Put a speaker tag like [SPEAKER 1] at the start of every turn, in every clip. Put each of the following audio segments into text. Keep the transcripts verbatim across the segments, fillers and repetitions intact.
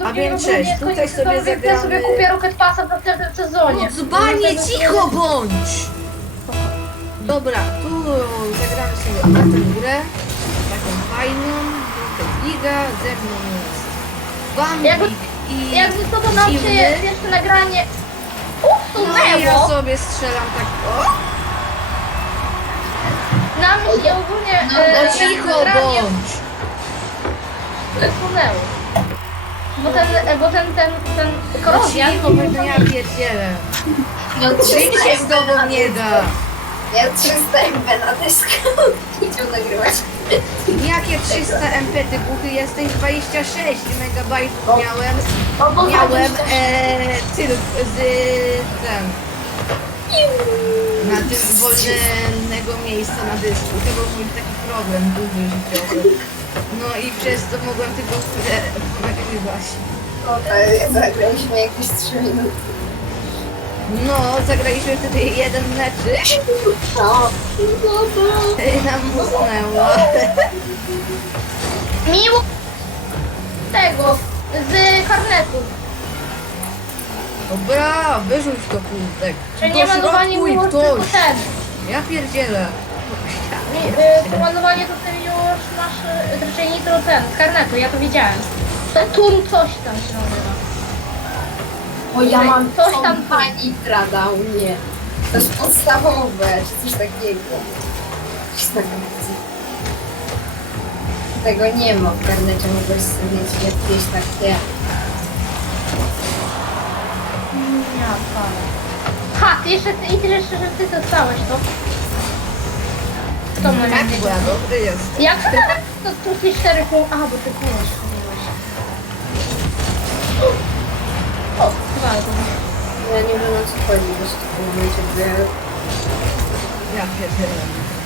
[SPEAKER 1] A więc cześć, tutaj sobie zagramy...
[SPEAKER 2] Ja sobie kupię Rocket Passa w następnym sezonie.
[SPEAKER 1] Dzbanie, cicho bądź! Dobra, tu zagramy sobie w tę grę. Taką fajną, Rocket Liga, ze mną jest Bambik
[SPEAKER 2] Jakby-
[SPEAKER 1] i
[SPEAKER 2] Jakby to, to nam się
[SPEAKER 1] Dziwny.
[SPEAKER 2] jeszcze nagranie
[SPEAKER 1] No i ja
[SPEAKER 2] usunęło,
[SPEAKER 1] sobie strzelam tak, o!
[SPEAKER 2] nam się ogólnie
[SPEAKER 1] No,
[SPEAKER 2] e,
[SPEAKER 1] no cicho
[SPEAKER 2] nagranie
[SPEAKER 1] bądź!
[SPEAKER 2] usunęło. Bo ten, e, bo ten, ten, ten
[SPEAKER 1] No
[SPEAKER 2] korozja...
[SPEAKER 1] cicho, bo ja pierdzielę.
[SPEAKER 3] No
[SPEAKER 1] Nikt się z tobą nie da.
[SPEAKER 3] Ja trzysta M B na dysku nie chciał nagrywać.
[SPEAKER 1] Jakie trzysta M P, ty głuchy jesteś? dwadzieścia sześć megabajtów
[SPEAKER 3] O.
[SPEAKER 1] miałem.
[SPEAKER 3] O, bo
[SPEAKER 1] Miałem
[SPEAKER 3] dwadzieścia
[SPEAKER 1] e, cyrk z ten. Na tym wolnego miejsca na dysku. To był mój taki problem duży życiowy. No i przez to mogłem tylko chwilę nagrywać.
[SPEAKER 3] Zagraliśmy jakieś trzy minuty.
[SPEAKER 1] No, zagraliśmy wtedy jeden meczyk
[SPEAKER 3] No.
[SPEAKER 1] i nam usunęło.
[SPEAKER 2] Miło tego, z karnetu.
[SPEAKER 1] Dobra, wyrzuć to kurde.
[SPEAKER 2] Czyli nie malowanie
[SPEAKER 1] Doszrokuj
[SPEAKER 2] było
[SPEAKER 1] ktoś.
[SPEAKER 2] tylko ten.
[SPEAKER 1] Ja pierdzielę.
[SPEAKER 2] Mi- y, To malowanie to ty już masz, y, raczej nitro ten, z karnetu, ja to widziałem. To tun coś tam się nazywa.
[SPEAKER 3] O, ja mam
[SPEAKER 2] Coś tam-
[SPEAKER 3] pani dał mnie. To jest podstawowe, czy coś takiego. Coś takiego. Tego nie ma w karnecie, mogłeś sobie mieć jakieś takie...
[SPEAKER 2] Ja palę. Ha, ty jeszcze, ty, i ty jeszcze, że ty dostałeś to. Kto ma
[SPEAKER 1] Tak,
[SPEAKER 2] nie
[SPEAKER 1] była, dobry jest.
[SPEAKER 2] Jak to tak? To tu ci cztery pół... Aha, bo ty kumasz. O, chyba to.
[SPEAKER 3] Ja nie wiem, o co chodzi, wiesz, w tym momencie, bo ja...
[SPEAKER 1] Ja pierdzielę.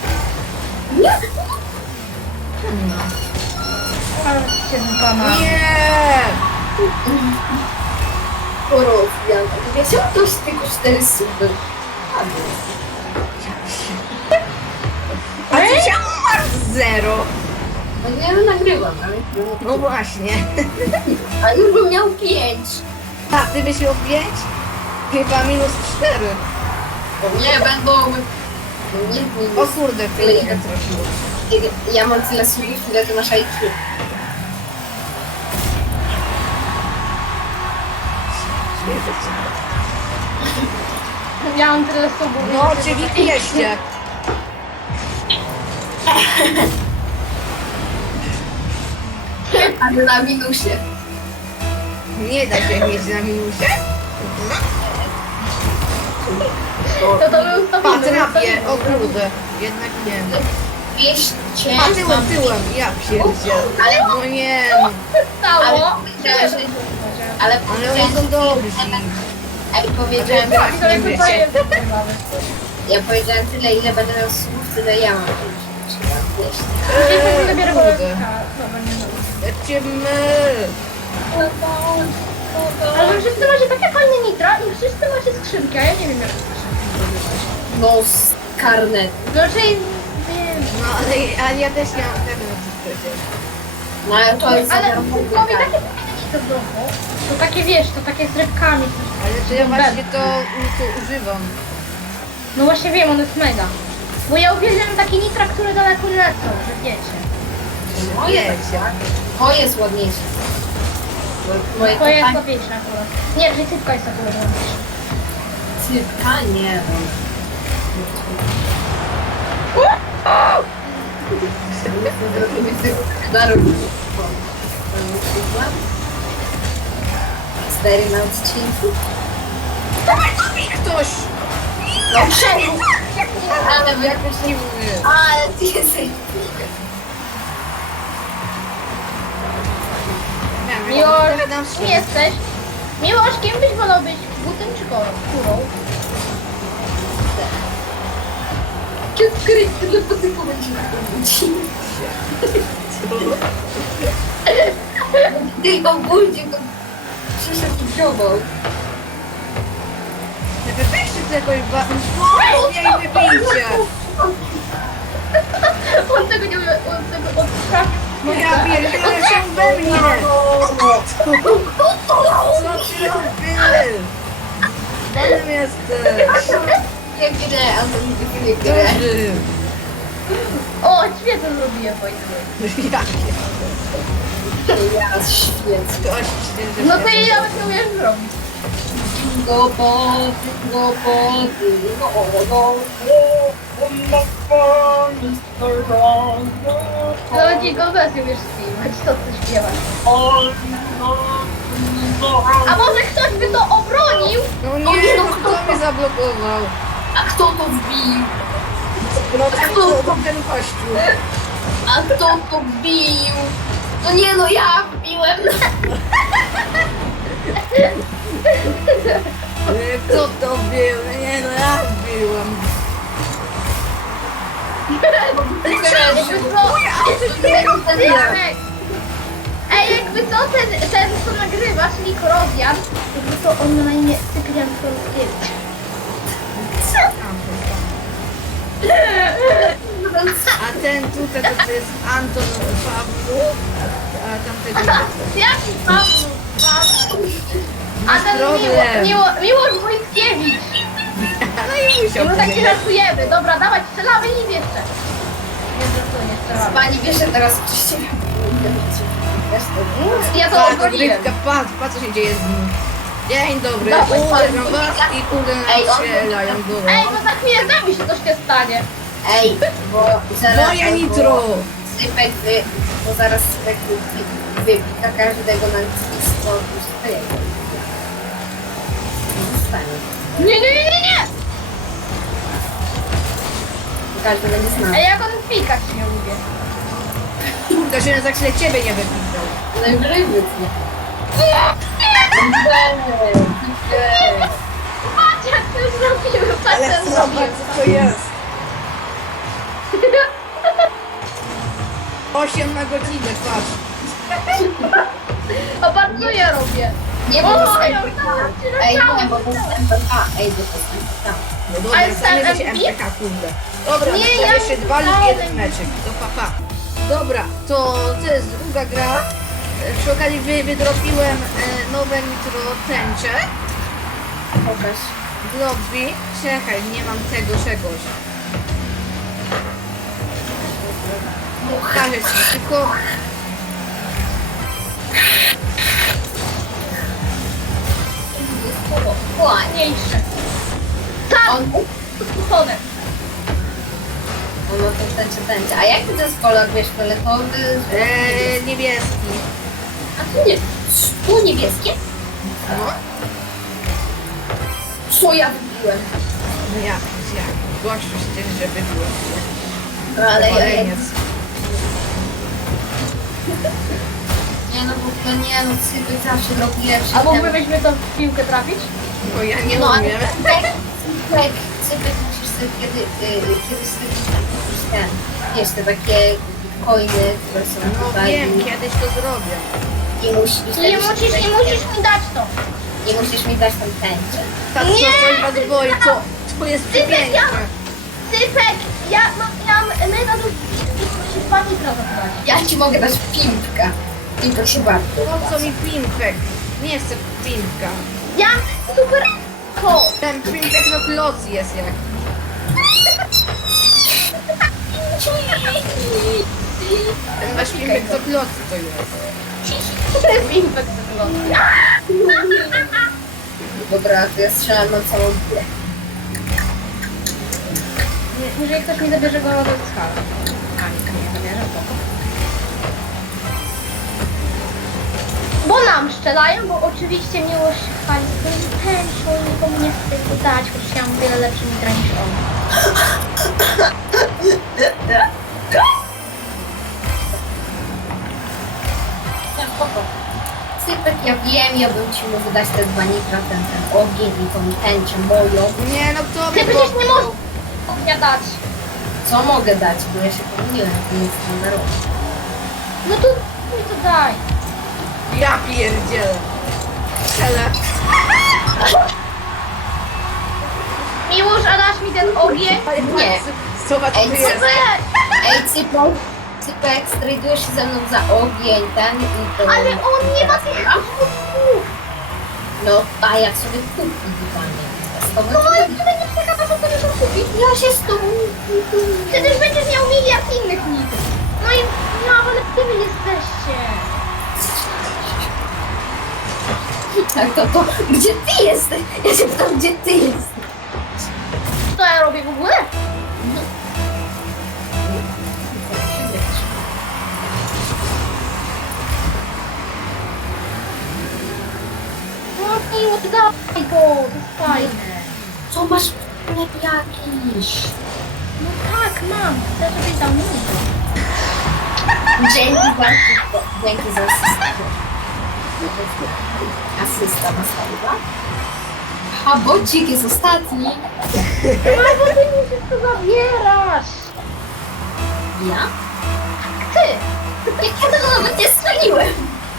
[SPEAKER 2] Ale się wypama.
[SPEAKER 1] Nie!
[SPEAKER 3] Korozja. Ja chciałam dość tylko cztery suby.
[SPEAKER 1] A ty czemu masz zero?
[SPEAKER 3] No nie nagrywam, ale...
[SPEAKER 1] No właśnie.
[SPEAKER 3] A już bym miał pięć.
[SPEAKER 1] A ty byś miał pięć? Chyba minus cztery.
[SPEAKER 3] Bo nie będą... Nie, nie,
[SPEAKER 1] O kurde, pięć mnie trafiło.
[SPEAKER 3] nie. Ja mam tyle subów, ile ty masz I Q.
[SPEAKER 2] Miałam tyle subów.
[SPEAKER 1] No oczywiście.
[SPEAKER 3] Ale na minusie.
[SPEAKER 1] Nie da się mieć na minusie.
[SPEAKER 2] To to był to
[SPEAKER 1] A trafię, o kurde. Jednak nie.
[SPEAKER 3] dwieście...
[SPEAKER 1] A tyłem, tyłem, ja pierdzielę.
[SPEAKER 3] Ale-
[SPEAKER 1] No nie.
[SPEAKER 2] stało.
[SPEAKER 3] Ale powiedziałem, że... Ale
[SPEAKER 1] Ale oni są dobrzy.
[SPEAKER 3] Ale powiedziałem,
[SPEAKER 1] Tak,
[SPEAKER 2] To
[SPEAKER 1] nie
[SPEAKER 2] jakby
[SPEAKER 1] wiecie.
[SPEAKER 2] pojęcie.
[SPEAKER 3] ja powiedziałem tyle, ile będę miał słów, tyle ja mam. Czyli mam dwieście.
[SPEAKER 2] Gdzieś sobie dobiorę
[SPEAKER 1] kurde.
[SPEAKER 2] boleczka. Dobra, nie wiem.
[SPEAKER 1] Lecimy.
[SPEAKER 2] Ale wy wszyscy macie takie fajne nitra i wszyscy macie skrzynki, a ja nie wiem jak skrzynki zdobywać.
[SPEAKER 3] No z karnetu.
[SPEAKER 2] No czyli... wiem.
[SPEAKER 1] No ale, ale ja też nie mam tego przecież.
[SPEAKER 3] No ale to jest
[SPEAKER 2] Ale
[SPEAKER 3] za darmo.
[SPEAKER 2] Kukowi takie fajne nitra w domu. To takie wiesz, to takie z rybkami.
[SPEAKER 1] Ale to ja właśnie to, to używam.
[SPEAKER 2] No właśnie wiem, on jest mega. Bo ja uwielbiam takie nitra, które daleko lecą, że wiecie.
[SPEAKER 3] Moje,
[SPEAKER 1] Wiecie.
[SPEAKER 3] moje jest ładniejsze. Bo Moje
[SPEAKER 2] To jest
[SPEAKER 3] kopanie-
[SPEAKER 2] ładniejsze akurat. Nie, że typka jest akurat ładniejsza.
[SPEAKER 3] Cypka nie. Zrobimy tego daru. Cztery na odcinku.
[SPEAKER 1] Dawaj, dobij ktoś!
[SPEAKER 3] No czemu? Ale wy...
[SPEAKER 1] Jakoś dziwny.
[SPEAKER 3] Ale ty jesteś...
[SPEAKER 2] Miłosz,
[SPEAKER 1] Dam
[SPEAKER 2] kim jesteś? Miłosz, kim byś wolał być? Butem czy kolą? Kurą?
[SPEAKER 3] Kiedy tyle potyku będzie wchodzić? Ty ogólnie to przyszedł i wziął.
[SPEAKER 1] Weźcie to jakoś ba... O, nie wybijcie!
[SPEAKER 2] On tego nie umie, on tego on trafił
[SPEAKER 1] No ja pierdzielę się we mnie! Co ty robisz? Panem jesteś!
[SPEAKER 3] Nie grę, a to nigdy nie grę.
[SPEAKER 1] Duży!
[SPEAKER 2] O, świetnie zrobiłem, Wojtek.
[SPEAKER 1] Jakie?
[SPEAKER 3] Ja świecę.
[SPEAKER 1] Ktoś się
[SPEAKER 2] No to ja nawet nie umiesz zrobić.
[SPEAKER 3] Głupoty, głupoty, no, no,
[SPEAKER 2] No ci go bez umiesz śpiewać, to ty śpiewasz. A może ktoś by to obronił?
[SPEAKER 1] No nie, no kto mnie zablokował?
[SPEAKER 3] A kto to wbił?
[SPEAKER 1] No ten, to, to ten kościół.
[SPEAKER 3] A kto to wbił? No nie no, ja wbiłem.
[SPEAKER 1] E, Kto to bił? No nie, no ja biłem.
[SPEAKER 2] Janek! Ej, jakby to ten, ten co nagrywa, czyli Korozjan, jakby to on ma na imię Cyprian Korowkiewicz.
[SPEAKER 1] A ten tutaj to, to jest Anton Pawlu, a, a tamtego nie.
[SPEAKER 2] Jaki Paweł? A
[SPEAKER 1] Masz
[SPEAKER 2] ten Miło,
[SPEAKER 1] problem.
[SPEAKER 2] Miło, Miłosz Wojtkiewicz.
[SPEAKER 1] No i musiał
[SPEAKER 2] No tak nie
[SPEAKER 1] powiedzieć.
[SPEAKER 2] żartujemy. Dobra, dawaj, strzelamy i jeszcze. Nie żartuję, nie strzelamy.
[SPEAKER 3] Pani wiesz, że teraz ktoś cię
[SPEAKER 2] Ja to
[SPEAKER 1] Patrz,
[SPEAKER 2] obroniłem.
[SPEAKER 1] Rybka, patrz, patrz co się dzieje z nim. Dzień dobry,
[SPEAKER 3] Dawaj,
[SPEAKER 1] uderzam
[SPEAKER 3] pan.
[SPEAKER 1] was i kurde
[SPEAKER 3] Ej, on-
[SPEAKER 1] strzelają do
[SPEAKER 2] Ej, no za chwilę z nami się coś nie stanie.
[SPEAKER 3] Ej, bo zaraz...
[SPEAKER 1] Moja
[SPEAKER 3] bo
[SPEAKER 1] nitro!
[SPEAKER 3] Sypek wy... Bo zaraz Sypek wy... wypika każdego na listwo. Już to jest. Nie zostanie.
[SPEAKER 2] Nie, nie, nie, nie, nie!
[SPEAKER 3] Każdy będzie znał.
[SPEAKER 2] Ej, jak on pikać nie lubię.
[SPEAKER 1] To się za chwilę ciebie nie wypisał.
[SPEAKER 3] No i grywy, nie?
[SPEAKER 2] Patrz jak to zrobiłem, patrz
[SPEAKER 1] Ale
[SPEAKER 2] jak
[SPEAKER 1] zobacz
[SPEAKER 2] zrobiłem.
[SPEAKER 1] co to jest. Osiem na godzinę, patrz.
[SPEAKER 2] O, patrz co ja robię.
[SPEAKER 3] Nie, bo
[SPEAKER 2] O,
[SPEAKER 3] to jest
[SPEAKER 2] ja
[SPEAKER 3] M P K.
[SPEAKER 2] już tam
[SPEAKER 3] Ej,
[SPEAKER 2] leciałam.
[SPEAKER 3] nie, bo to jest M P K. Ej, bo to jest M P K.
[SPEAKER 1] No dobra,
[SPEAKER 2] Ale
[SPEAKER 1] sami
[SPEAKER 2] sam
[SPEAKER 1] się
[SPEAKER 2] M P?
[SPEAKER 1] M P K, kurde. Dobra,
[SPEAKER 2] Nie,
[SPEAKER 1] to
[SPEAKER 2] ja
[SPEAKER 1] jeszcze dwa lub
[SPEAKER 2] myślałem-
[SPEAKER 1] jeden meczek. To pa, pa. Dobra, to to jest druga gra. E, Przy okazji wy, wydropiłem e, nowe nitro tęcze
[SPEAKER 3] Pokaż.
[SPEAKER 1] w lobby. Czekaj, nie mam tego czegoś. Pokażę ci, tylko...
[SPEAKER 2] Ładniejsze. Tam,
[SPEAKER 3] On...
[SPEAKER 2] tonem.
[SPEAKER 3] On ma to tęczy, tęczy. A jaki to jest kolor, wiesz, fioletowy?
[SPEAKER 1] E, niebieski.
[SPEAKER 3] A tu nie. Tu niebieskie?
[SPEAKER 1] No,
[SPEAKER 3] Co ja wybiłem?
[SPEAKER 1] no jak, jak. Gościu z tym, żeby było.
[SPEAKER 3] No, ale ja...
[SPEAKER 1] Paleniec.
[SPEAKER 3] Nie no, w ogóle nie, no Sypek zawsze robi lepszy.
[SPEAKER 2] A mógłbyśmy to w piłkę trafić?
[SPEAKER 1] Bo ja nie
[SPEAKER 3] No, ale
[SPEAKER 1] umiem.
[SPEAKER 3] Sypek, Sypek, Sypek musisz sobie kiedy, y, kiedyś sobie tam kupić ten, wiesz, te takie coiny, które są
[SPEAKER 1] No
[SPEAKER 3] tutaj.
[SPEAKER 1] wiem, kiedyś to zrobię.
[SPEAKER 3] I musisz,
[SPEAKER 2] Nie musisz, nie musisz mi dać to.
[SPEAKER 3] I musisz mi dać tam tęczę.
[SPEAKER 1] Tak, co
[SPEAKER 2] Nie!
[SPEAKER 1] coś was boi, co? To jest przepiękne.
[SPEAKER 2] Sypek, ja mam, ja mam mega dużo, się dwa nitra zabrać.
[SPEAKER 3] Ja ci mogę dać pimpka. I proszę bardzo.
[SPEAKER 1] Po co mi pimpek? Nie chcę pimpka.
[SPEAKER 2] Ja super ko.
[SPEAKER 1] Ten pimpek no kloc jest jak. Ten wasz pimpek to kloc to jest.
[SPEAKER 2] Pimpek wygląda.
[SPEAKER 3] Dobra, to ja strzelam na całą górę.
[SPEAKER 2] Nie- Jeżeli ktoś mi zabierze go, to jest skala. A, nikt mi nie zabierze, to. Bo nam strzelają, bo oczywiście miłość chwali swoim tęczą i nikomu nie chce tego dać, chociaż ja mam wiele lepszy mitra niż on.
[SPEAKER 3] Tak, spoko. Sypek, ja wiem, ja bym ci mógł dać te dwa nitra, ten, ten ogień i tą tęczę moją.
[SPEAKER 1] Nie no kto
[SPEAKER 2] Ty
[SPEAKER 1] mi
[SPEAKER 2] przecież nie
[SPEAKER 1] popchnął?
[SPEAKER 2] możesz mnie dać.
[SPEAKER 3] Co mogę dać, bo ja się pomyliłem, to nic nie na rok.
[SPEAKER 2] No to mi to daj.
[SPEAKER 1] Ja pierdzielę. Ale
[SPEAKER 2] Miłosz, a dasz mi ten ogień?
[SPEAKER 3] Nie.
[SPEAKER 1] Zobacz, co
[SPEAKER 3] Ej,
[SPEAKER 1] tu
[SPEAKER 3] co
[SPEAKER 1] jest.
[SPEAKER 3] wy? Ej, Cypek, Cypek, strajdujesz się ze mną za ogień, ten i to...
[SPEAKER 2] Ale on nie ma tych kubków.
[SPEAKER 3] No, a jak sobie kupi dywanie?
[SPEAKER 2] No ale tutaj nie czeka, po co sobie to kupić?
[SPEAKER 3] Ja się z tobą...
[SPEAKER 2] Przecież będziesz miał miliard innych nic. No i no, ale gdzie wy jesteście?
[SPEAKER 3] Tak, to to, gdzie ty jesteś? Ja się pytam, gdzie ty jesteś?
[SPEAKER 2] Co ja robię w ogóle? No miło, ty dawaj to, to jest fajne.
[SPEAKER 3] Co masz chleb jakiś?
[SPEAKER 2] No tak, mam. Chcę, żebyś dał mi.
[SPEAKER 3] Dzięki za dzięki za asystę. Asysta nastąpiła. A bocik jest ostatni.
[SPEAKER 2] Ale bo ty mi wszystko zabierasz.
[SPEAKER 3] Ja?
[SPEAKER 2] Ty.
[SPEAKER 3] Jak ja tego nawet nie strzeliłem.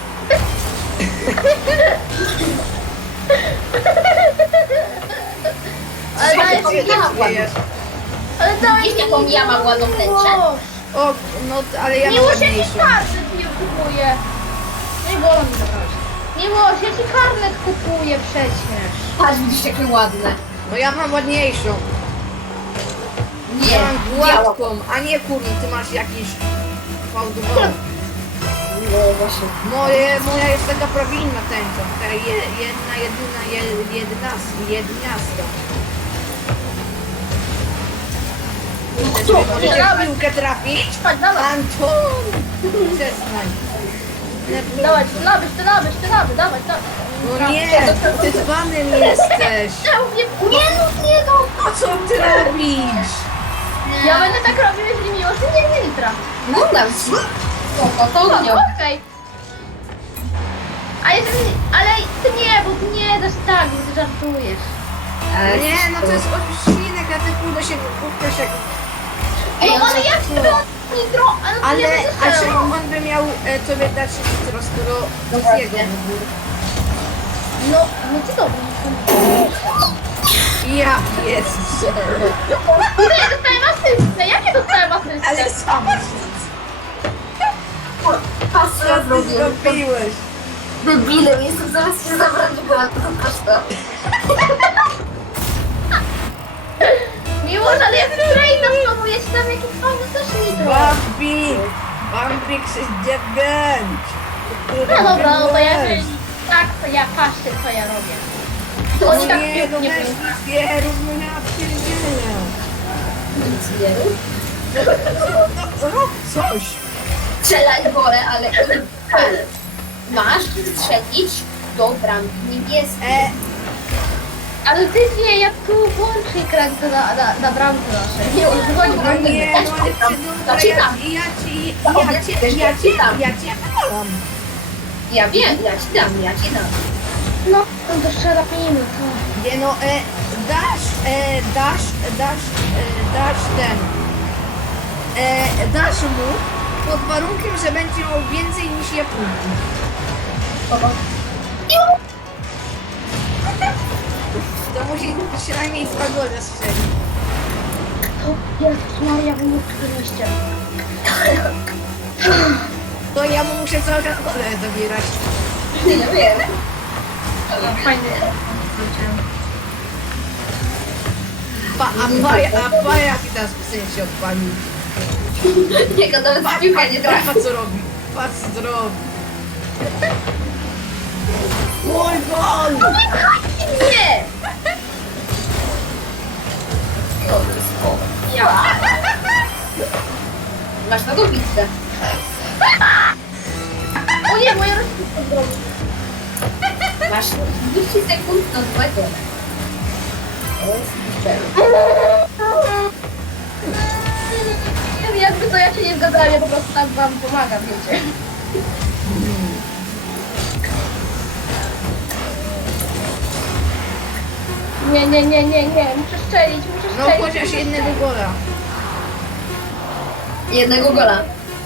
[SPEAKER 2] Ale dajesz
[SPEAKER 3] Słuchaj,
[SPEAKER 2] mi
[SPEAKER 3] ja
[SPEAKER 1] Nie
[SPEAKER 3] mam
[SPEAKER 1] jest.
[SPEAKER 2] Ale dajesz
[SPEAKER 3] Wiesz,
[SPEAKER 2] mi
[SPEAKER 3] jaką ja mam ładną tęczę?
[SPEAKER 1] O, no ale ja mam
[SPEAKER 2] Miłość, ja ci
[SPEAKER 1] ładniejszą.
[SPEAKER 2] karnet nie kupuję. Nie wolno mi zabrać. Miłość, ja ci karnet kupuję przecież.
[SPEAKER 3] Patrz, widzisz, jakie ładne.
[SPEAKER 1] No ja mam ładniejszą.
[SPEAKER 3] Nie,
[SPEAKER 1] Ja mam
[SPEAKER 3] biała.
[SPEAKER 1] gładką, a nie kurde, ty masz jakiś fałdową.
[SPEAKER 3] No właśnie.
[SPEAKER 1] Moje, moja jest taka prawilna tęcza. Taka je, jedna, jedyna, je, jednas, jedniasta. Kurde,
[SPEAKER 3] co?
[SPEAKER 1] czy możecie w piłkę trafić?
[SPEAKER 2] Chodź, dawaj.
[SPEAKER 1] Anton! Przestań.
[SPEAKER 2] Dawaj, ty nabysz, ty nabysz, ty nabysz, dawaj, dawaj.
[SPEAKER 1] No nie, ty dzbanem jesteś.
[SPEAKER 2] Ja mówię,
[SPEAKER 3] Nie no, nie no.
[SPEAKER 1] A co ty robisz?
[SPEAKER 2] ja będę tak robił, jeżeli miłość nie nie litra.
[SPEAKER 3] No dam ci. Spoko, to
[SPEAKER 2] No,
[SPEAKER 3] ognią.
[SPEAKER 2] okej. A jeżeli, ale ty nie, bo ty nie dasz tak, bo ty żartujesz.
[SPEAKER 1] Nie, no to jest odcinek, a ty kurde się kupiesz jak...
[SPEAKER 3] Ej,
[SPEAKER 2] No
[SPEAKER 3] on
[SPEAKER 2] ale jak ty było nitro, ale, to
[SPEAKER 1] Ale,
[SPEAKER 2] ja będę
[SPEAKER 1] a
[SPEAKER 2] strzelał.
[SPEAKER 1] czemu on by miał e, tobie dać nitro, skoro
[SPEAKER 3] No
[SPEAKER 1] jest
[SPEAKER 3] właśnie.
[SPEAKER 1] jego wybór?
[SPEAKER 2] No, no ty dobra.
[SPEAKER 1] Ja pierdzielę.
[SPEAKER 2] Ty, ja dostałem asystę, jak ja dostałem asystę?
[SPEAKER 1] Ale sam
[SPEAKER 3] Patrz, co ja
[SPEAKER 1] co ty
[SPEAKER 3] zrobiłem.
[SPEAKER 1] zrobiłeś?
[SPEAKER 3] Debilem, jestem zaraz się zabrać to prosto.
[SPEAKER 2] Miłość, ale ja trade znowu, ja ci dam jakiś fajny też nitro.
[SPEAKER 1] Bambi! Bambi krzyż dziewięć!
[SPEAKER 2] No dobra, no to ja jeżeli tak, to ja patrzcie co ja robię. To
[SPEAKER 1] No
[SPEAKER 2] oni tak
[SPEAKER 1] nie, no
[SPEAKER 2] pięknie
[SPEAKER 1] weź
[SPEAKER 2] nie
[SPEAKER 1] nic nie rób, no ja pierdzielę.
[SPEAKER 3] Nic nie rób.
[SPEAKER 1] No rób coś!
[SPEAKER 3] Strzelaj wolę, ale... Masz strzelić do bramki niebieskiej.
[SPEAKER 1] E,
[SPEAKER 2] Ale ty nie, ja tu włączę ekran na, na, na bramce naszej. Nie, używaj
[SPEAKER 1] no
[SPEAKER 2] bramki.
[SPEAKER 1] nie, no ale ty dobra, ja,
[SPEAKER 3] Zaczynam.
[SPEAKER 1] ja ci, ja ci, ja ci, ja ci wywalam.
[SPEAKER 3] Ja wiem, ja ci dam, ja ci dam.
[SPEAKER 2] No, no to strzelapimy, to.
[SPEAKER 1] Nie no, e, dasz, e, dasz, dasz, e, dasz ten, e, dasz mu pod warunkiem, że będzie miał więcej niż ja punktów.
[SPEAKER 3] Kogo?
[SPEAKER 1] To musi przynajmniej dwa gole strzelić.
[SPEAKER 2] To Jezus Maria, wy mu czternaście.
[SPEAKER 1] To ja mu muszę cały czas gole zabierać.
[SPEAKER 3] Nie wiem.
[SPEAKER 2] Fajny.
[SPEAKER 1] Pa, a paja, a paja jaki teraz syn się odpalił.
[SPEAKER 3] Jego nawet w piłkę nie trafi.
[SPEAKER 1] Patrz co robi, patrz co robi. Mój gol!
[SPEAKER 2] Nie!
[SPEAKER 3] Ja. Masz na dobitkę.
[SPEAKER 2] O nie, moja rozpiska zrobił.
[SPEAKER 3] Masz trzydzieści sekund na dwa gole. To jest szczerze.
[SPEAKER 2] Jakby to ja się nie zgadzałem, ja po prostu tak wam pomagam, wiecie. Nie, nie, nie, nie, nie, muszę strzelić, muszę
[SPEAKER 1] No
[SPEAKER 2] strzelić.
[SPEAKER 1] chociaż
[SPEAKER 2] muszę
[SPEAKER 1] jednego
[SPEAKER 2] strzelić.
[SPEAKER 1] gola.
[SPEAKER 3] Jednego gola.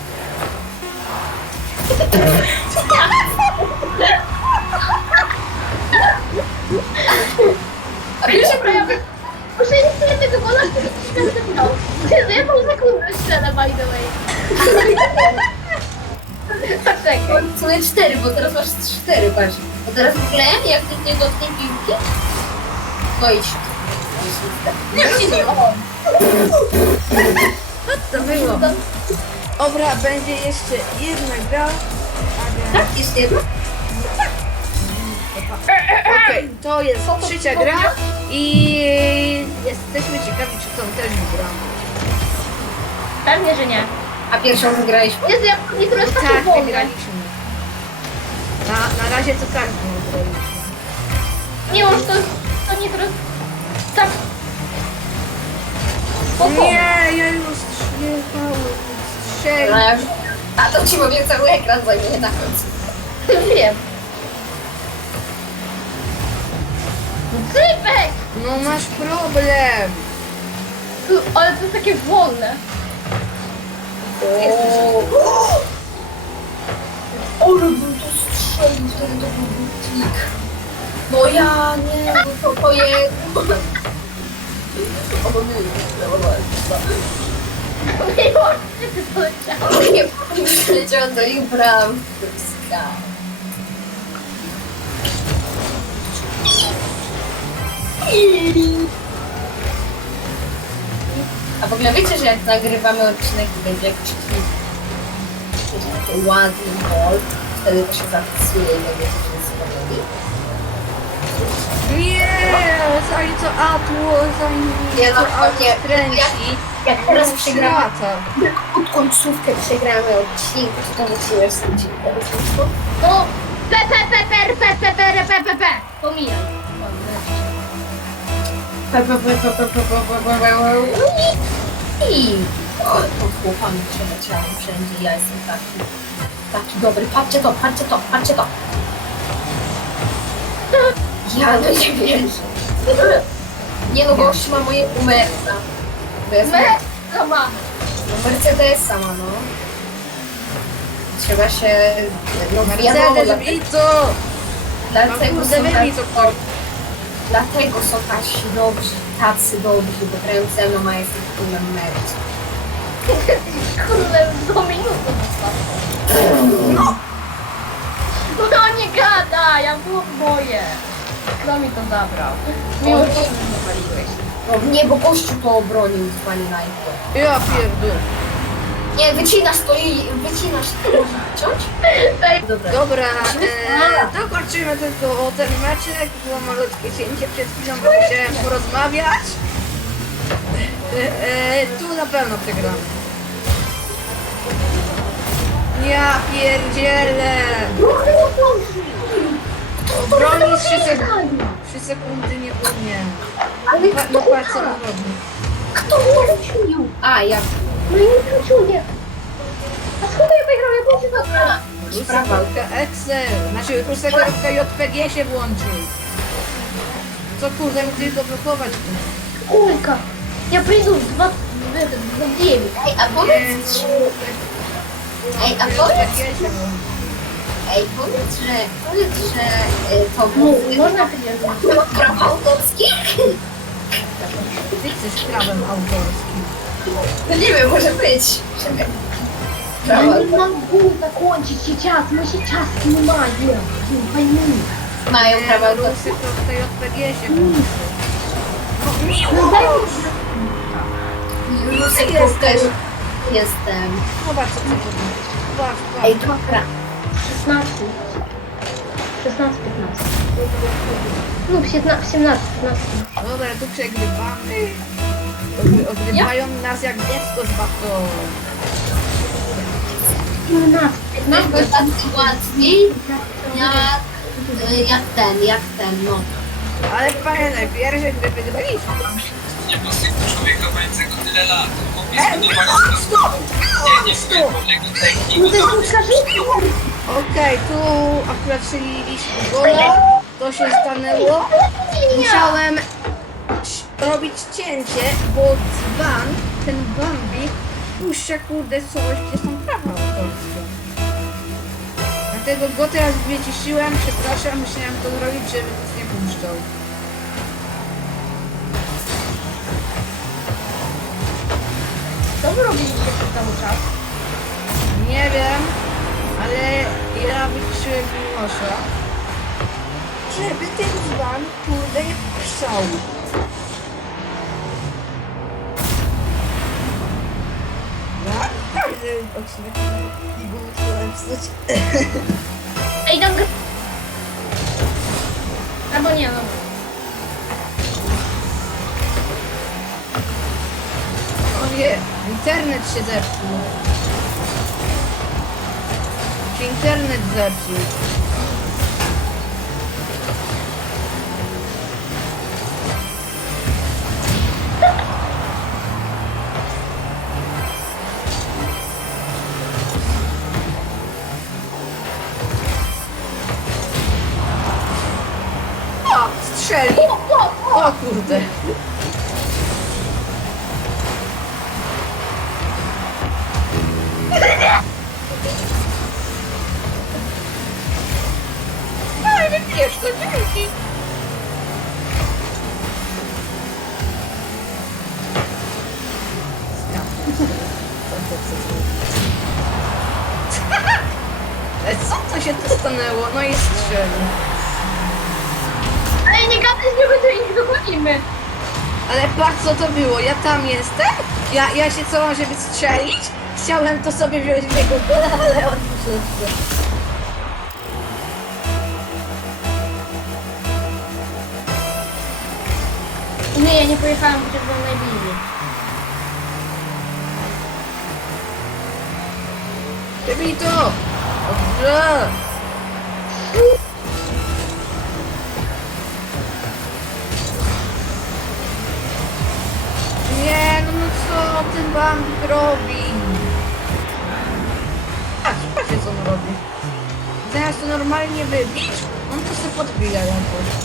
[SPEAKER 3] A pierwsze
[SPEAKER 2] Dobra, ja muszę nie jednego gola, który się finał. Ja pół sekundy strzelę, by the way. Poczekaj.
[SPEAKER 3] W sumie cztery, bo teraz masz cztery, patrz. Bo teraz w ogóle, jak nikt nie dotknie piłki, no idź. Nie, nie, nie.
[SPEAKER 1] To było. Dobra, będzie jeszcze jedna gra. A
[SPEAKER 3] Tak, jest jedno?
[SPEAKER 1] Okej, to jest trzecia gra i jesteśmy ciekawi, czy tą też wygramy.
[SPEAKER 2] Pewnie, że nie.
[SPEAKER 3] A pierwszą wygraliśmy?
[SPEAKER 2] Jezu, jak nie to jest takie
[SPEAKER 1] Tak,
[SPEAKER 2] wolne.
[SPEAKER 1] wygraliśmy. Na, na razie to każdy wygraliśmy.
[SPEAKER 2] Nie, może to, to nie teraz... Tak. Spoko.
[SPEAKER 1] Nie, ja już jechałem, strzelił.
[SPEAKER 3] A to ci mówię, cały ekran zajmuje na końcu.
[SPEAKER 2] Wiem. Cypek!
[SPEAKER 1] No masz problem.
[SPEAKER 2] Tu, ale to jest takie wolne.
[SPEAKER 3] O, ale bym to strzelił, wtedy to był klik. No ja nie, no to to jest... O, nie,
[SPEAKER 2] Nie może ty poleciało.
[SPEAKER 3] nie, nie przyleciałam do ich bram. A w ogóle wiecie, że jak nagrywamy odcinek i będzie jakiś klip, wiecie, taki ładny bol, wtedy to się zapisuje i będziecie wszyscy powiedzieli.
[SPEAKER 1] Nie, zanim to atło, zanim
[SPEAKER 3] Nie, no,
[SPEAKER 1] to atło
[SPEAKER 3] nie,
[SPEAKER 1] kręci.
[SPEAKER 3] Jak teraz
[SPEAKER 1] to
[SPEAKER 3] przegramy,
[SPEAKER 1] lata.
[SPEAKER 3] jak pod końcówkę przegramy odcinek, to to wysyłasz z tym dźwiękiem.
[SPEAKER 2] No, pe, pe, pe, pe, pe, pe, pe, pe, pe, pe. Pomijaj.
[SPEAKER 3] I pod chłopami przeleciałam wszędzie, ja jestem taki, taki dobry. Patrzcie to, patrzcie to, patrzcie to. Ja no nie wierzę. Nie no, gość ma moje Merca. To jest
[SPEAKER 2] Me, no ma.
[SPEAKER 3] no, Mercedesa ma, no. Trzeba się, no wiadomo,
[SPEAKER 1] Mercedes
[SPEAKER 3] dlatego,
[SPEAKER 1] Vito!
[SPEAKER 3] dlatego,
[SPEAKER 1] Kurde,
[SPEAKER 3] są
[SPEAKER 1] wyjmij to
[SPEAKER 3] tacy,
[SPEAKER 1] ktoś.
[SPEAKER 3] dlatego są tacy dobrzy, tacy dobrzy, bo grają ze mną, a jestem królem Merca.
[SPEAKER 2] Kurde, do minuty no. No nie gada, ja było moje. Kto mi to zabrał? Miło, że się zawaliłeś.
[SPEAKER 3] No nie, bo gościu to obronił z pani Najpierw.
[SPEAKER 1] Ja pierdolę.
[SPEAKER 3] Nie, wycinasz to i wycinasz to. Można wyciąć? Dobra.
[SPEAKER 1] Dobra, e, dokończymy tylko o ten meczek. Było malutkie cięcie przed chwilą, bo chciałem porozmawiać. E, e, tu na pewno przegramy. Ja pierdzielę. Broni trzy sekundy. trzy sekundy nie umie.
[SPEAKER 3] Ale
[SPEAKER 1] Pa-
[SPEAKER 3] kto
[SPEAKER 1] No patrz co
[SPEAKER 3] gra?
[SPEAKER 1] on robi.
[SPEAKER 3] Kto mnie wycinił? A, ja.
[SPEAKER 2] No i nie wróciłem. A skąd ja wygrałem? Ja byłem dobra.
[SPEAKER 3] Sprawa.
[SPEAKER 1] Rusekorka Excel. Znaczy Rusekorka J P G się włączył. Co kurde, mógł tylko blokować.
[SPEAKER 2] Kulka. Ja przyjdę w dwa... w dziewięć.
[SPEAKER 3] Ej, a powiedz, że... Ej, a powiedz, ej, powiedz, że... Powiedz, że y, to był...
[SPEAKER 2] Można powiedzieć.
[SPEAKER 3] Ma praw autorskich?
[SPEAKER 1] Ty jesteś prawem autorskim.
[SPEAKER 3] No nie wiem, może być. Czekaj. Prawa.
[SPEAKER 2] Ja nie mogę zakończyć się czas, my się czas nie ma, nie. Nie fajnie.
[SPEAKER 3] Mają prawa autorskie.
[SPEAKER 1] Rusekorka J P G się włączył.
[SPEAKER 2] No daj
[SPEAKER 3] Już
[SPEAKER 1] Jesteś.
[SPEAKER 3] też jestem.
[SPEAKER 1] Zobacz co ty robisz. Zobacz,
[SPEAKER 3] Ej,
[SPEAKER 1] zobacz.
[SPEAKER 3] dobra.
[SPEAKER 2] szesnaście. szesnaście, piętnaście. Lub siedemnaście, piętnaście.
[SPEAKER 1] Dobra, tu przegrywamy. Ogry- Ogrywają nas jak dziecko z batą.
[SPEAKER 2] siedemnaście,
[SPEAKER 3] Byłby
[SPEAKER 2] piętnaście.
[SPEAKER 3] tacy łatwiej, jak, y, jak ten, jak ten, no.
[SPEAKER 1] Ale pamiętaj, pierwsze gry wygraliśmy.
[SPEAKER 4] Nie posygnę człowieka mającego tyle lat. Mógł
[SPEAKER 1] E,
[SPEAKER 4] zbudować
[SPEAKER 1] stop!
[SPEAKER 4] Nie, nie sobie poległ technik.
[SPEAKER 2] No to jest oskarżenie.
[SPEAKER 1] Okej, tu akurat strzeliliśmy gola. To się stanęło. Musiałem ś- robić cięcie, bo dzban, ten Bambi, puszcza kurde coś, gdzie są prawa autorskie. Dlatego go teraz wyciszyłem, przepraszam, musiałem to zrobić, żeby nic nie puszczał.
[SPEAKER 2] Co wy robiliście przez cały czas?
[SPEAKER 1] Nie wiem, ale ja wyciszyłem Miłosza, żeby ten dzban, kurde, nie puszczał. Ja każdy odcinek i był chciałem psuć.
[SPEAKER 2] Ej, tam gry... Albo nie, no.
[SPEAKER 1] O nie, internet się zepsuł. Się internet zepsuł. O, strzeli.
[SPEAKER 2] O, o, o.
[SPEAKER 1] O kurde. Ale wiesz, to dzięki. Ale co to się tu stanęło? No i strzelił.
[SPEAKER 2] Ej, nie gadaj z niego, to ich dogonimy.
[SPEAKER 1] Ale patrz co to było, ja tam jestem, ja, ja się całam, żeby strzelić, chciałem to sobie wziąć w jego gola, ale on przyszedł.
[SPEAKER 2] Nie, ja nie pojechałem, chociaż byłem najbliżej.
[SPEAKER 1] Wybij to! Dobrze! Nie, no, no co ten bambik robi? Patrz, patrzcie co on robi. Zamiast to normalnie wybić, on to sobie podbija jakoś.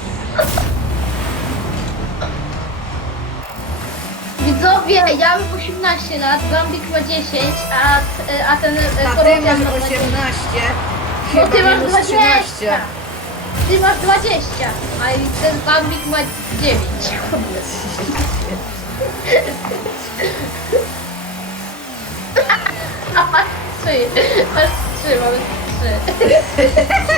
[SPEAKER 2] Widzowie, ja mam osiemnaście lat, Bambik ma dziesięć, a, a ten e,
[SPEAKER 1] A ty
[SPEAKER 2] Korozjan
[SPEAKER 1] masz
[SPEAKER 2] ma dwadzieścia.
[SPEAKER 1] osiemnaście,
[SPEAKER 2] No
[SPEAKER 1] chyba
[SPEAKER 2] ty masz
[SPEAKER 1] minus
[SPEAKER 2] dwadzieścia.
[SPEAKER 1] trzynaście.
[SPEAKER 2] Ty masz dwadzieścia, a i ten Bambik ma dziewięć. Masz trzy, masz trzy, mamy trzy.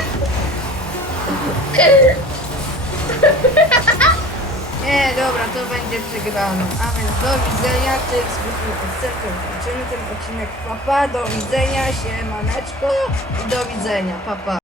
[SPEAKER 1] Nie, dobra, to będzie przegrane. A więc do widzenia, tych zbytów kończymy ten odcinek. Papa, do widzenia, siemaneczko i do widzenia, papa.